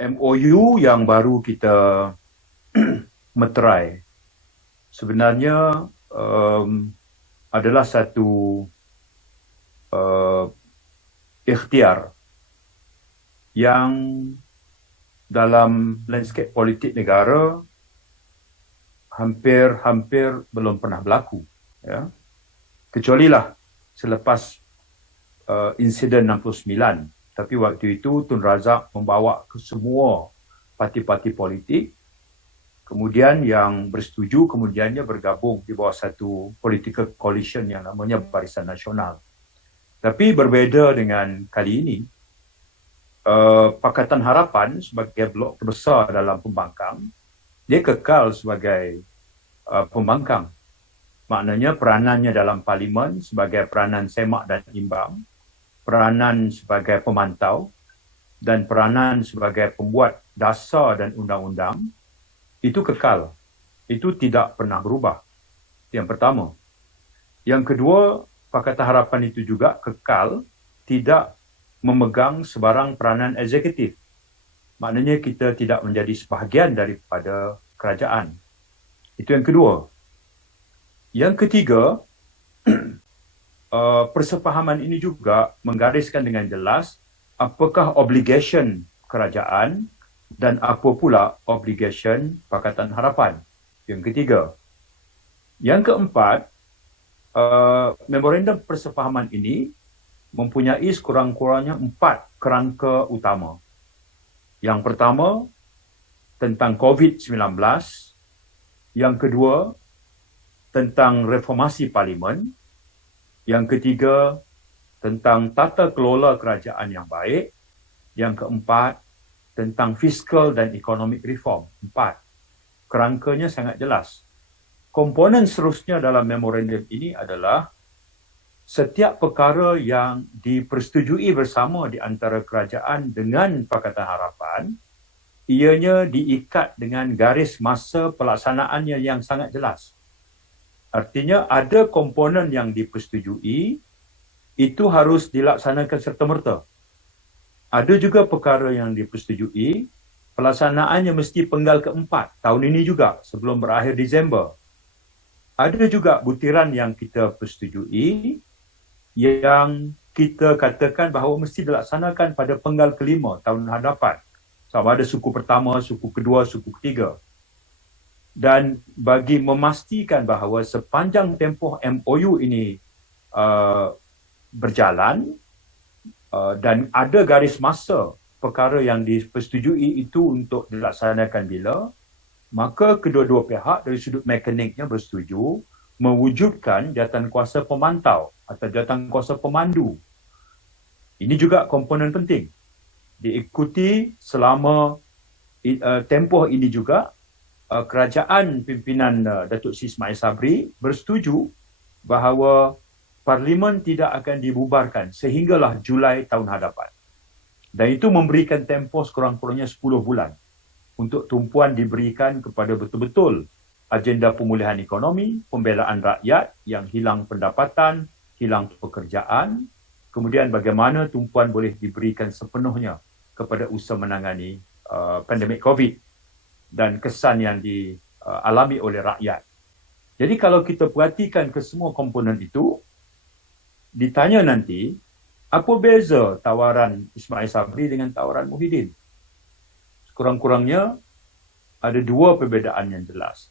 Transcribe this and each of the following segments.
MOU yang baru kita meterai sebenarnya adalah satu ikhtiar yang dalam landscape politik negara hampir belum pernah berlaku, ya. Kecualilah selepas insiden 69. Tapi waktu itu Tun Razak membawa ke semua parti-parti politik, kemudian yang bersetuju kemudiannya bergabung di bawah satu political coalition yang namanya Barisan Nasional. Tapi berbeza dengan kali ini, Pakatan Harapan sebagai blok terbesar dalam pembangkang, dia kekal sebagai pembangkang. Maknanya peranannya dalam parlimen sebagai peranan semak dan imbang, peranan sebagai pemantau dan peranan sebagai pembuat dasar dan undang-undang itu kekal. Itu tidak pernah berubah. Yang pertama. Yang kedua, Pakatan Harapan itu juga kekal tidak memegang sebarang peranan eksekutif. Maknanya kita tidak menjadi sebahagian daripada kerajaan. Itu yang kedua. Yang ketiga, persefahaman ini juga menggariskan dengan jelas apakah obligation kerajaan dan apa pula obligation Pakatan Harapan. Yang ketiga. Yang keempat, memorandum persefahaman ini mempunyai sekurang-kurangnya 4 kerangka utama. Yang pertama, tentang COVID-19. Yang kedua, tentang reformasi parlimen. Yang ketiga, tentang tata kelola kerajaan yang baik. Yang keempat, tentang fiskal dan economic reform. 4. Kerangkanya sangat jelas. Komponen seterusnya dalam memorandum ini adalah setiap perkara yang dipersetujui bersama di antara kerajaan dengan Pakatan Harapan, ianya diikat dengan garis masa pelaksanaannya yang sangat jelas. Artinya ada komponen yang dipersetujui, itu harus dilaksanakan serta-merta. Ada juga perkara yang dipersetujui, pelaksanaannya mesti penggal keempat tahun ini juga sebelum berakhir Disember. Ada juga butiran yang kita persetujui yang kita katakan bahawa mesti dilaksanakan pada penggal kelima tahun hadapan. Sama ada suku pertama, suku kedua, suku ketiga. Dan bagi memastikan bahawa sepanjang tempoh MOU ini berjalan dan ada garis masa perkara yang dipersetujui itu untuk dilaksanakan bila, maka kedua-dua pihak dari sudut mekaniknya bersetuju mewujudkan jawatankuasa pemantau atau jawatankuasa pemandu. Ini juga komponen penting. Diikuti selama tempoh ini juga, kerajaan pimpinan Datuk Seri Ismail Sabri bersetuju bahawa parlimen tidak akan dibubarkan sehinggalah Julai tahun hadapan. Dan itu memberikan tempoh sekurang-kurangnya 10 bulan untuk tumpuan diberikan kepada betul-betul agenda pemulihan ekonomi, pembelaan rakyat yang hilang pendapatan, hilang pekerjaan, kemudian bagaimana tumpuan boleh diberikan sepenuhnya kepada usaha menangani pandemik COVID dan kesan yang dialami oleh rakyat. Jadi kalau kita perhatikan ke semua komponen itu, ditanya nanti, apa beza tawaran Ismail Sabri dengan tawaran Muhyiddin? Sekurang-kurangnya ada 2 perbezaan yang jelas.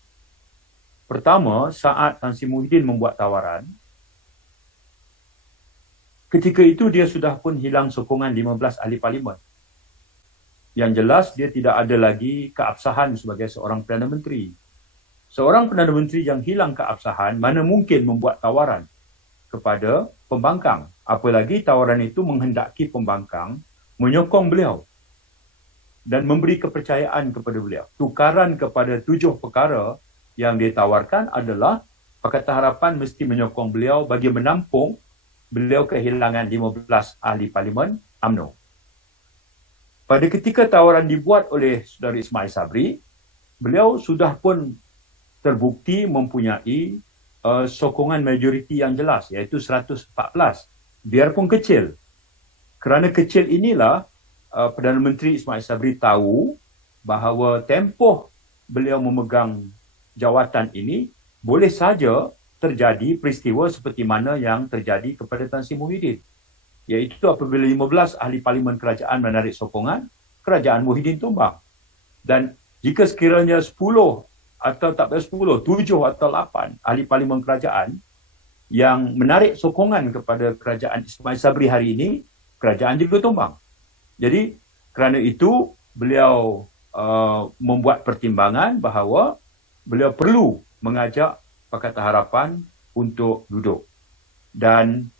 Pertama, saat Tan Sri Muhyiddin membuat tawaran, ketika itu dia sudah pun hilang sokongan 15 ahli parlimen. Yang jelas dia tidak ada lagi keabsahan sebagai seorang Perdana Menteri. Seorang Perdana Menteri yang hilang keabsahan mana mungkin membuat tawaran kepada pembangkang. Apalagi tawaran itu menghendaki pembangkang menyokong beliau dan memberi kepercayaan kepada beliau. Tukaran kepada 7 perkara yang ditawarkan adalah Pakatan Harapan mesti menyokong beliau bagi menampung beliau kehilangan 15 ahli parlimen UMNO. Pada ketika tawaran dibuat oleh Saudara Ismail Sabri, beliau sudah pun terbukti mempunyai sokongan majoriti yang jelas, iaitu 114. Biarpun kecil. Kerana kecil inilah Perdana Menteri Ismail Sabri tahu bahawa tempoh beliau memegang jawatan ini boleh saja terjadi peristiwa seperti mana yang terjadi kepada Tan Sri Muhyiddin, iaitu apabila 15 ahli parlimen kerajaan menarik sokongan, kerajaan Muhyiddin tumbang. Dan jika sekiranya 10 atau tak payah 10, 7 atau 8 ahli parlimen kerajaan yang menarik sokongan kepada kerajaan Ismail Sabri hari ini, kerajaan juga tumbang. Jadi kerana itu beliau membuat pertimbangan bahawa beliau perlu mengajak Pakatan Harapan untuk duduk. Dan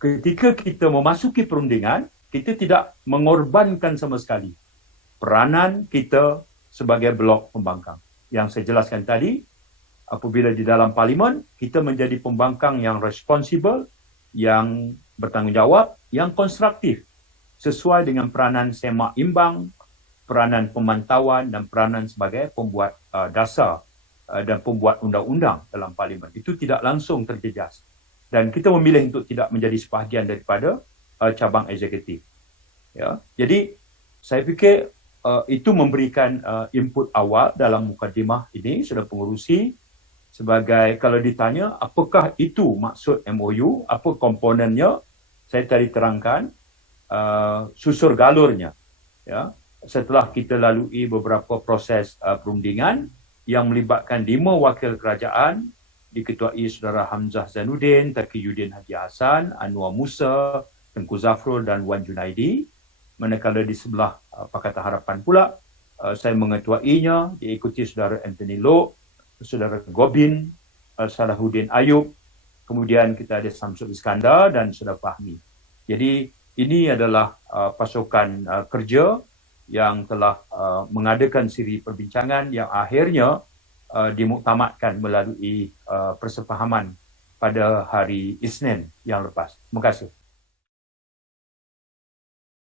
ketika kita memasuki perundingan, kita tidak mengorbankan sama sekali peranan kita sebagai blok pembangkang. Yang saya jelaskan tadi, apabila di dalam parlimen, kita menjadi pembangkang yang responsibel, yang bertanggungjawab, yang konstruktif, sesuai dengan peranan semak imbang, peranan pemantauan dan peranan sebagai pembuat dasar dan pembuat undang-undang dalam parlimen. Itu tidak langsung terjejas. Dan kita memilih untuk tidak menjadi sebahagian daripada cabang eksekutif. Ya. Jadi, saya fikir itu memberikan input awal dalam mukadimah ini, Saudara Pengerusi, sebagai kalau ditanya apakah itu maksud MOU, apa komponennya, saya tadi terangkan susur galurnya. Ya. Setelah kita lalui beberapa proses perundingan yang melibatkan 5 wakil kerajaan, diketuai Saudara Hamzah Zainuddin, Taqiyuddin Haji Hassan, Anwar Musa, Tengku Zafrul dan Wan Junaidi. Manakala di sebelah Pakatan Harapan pula, saya mengetuainya, diikuti Saudara Anthony Loke, Saudara Gobin, Salahuddin Ayub, kemudian kita ada Samsul Iskandar dan Saudara Fahmi. Jadi ini adalah pasukan kerja yang telah mengadakan siri perbincangan yang akhirnya dimuktamadkan melalui persefahaman pada hari Isnin yang lepas. Terima kasih.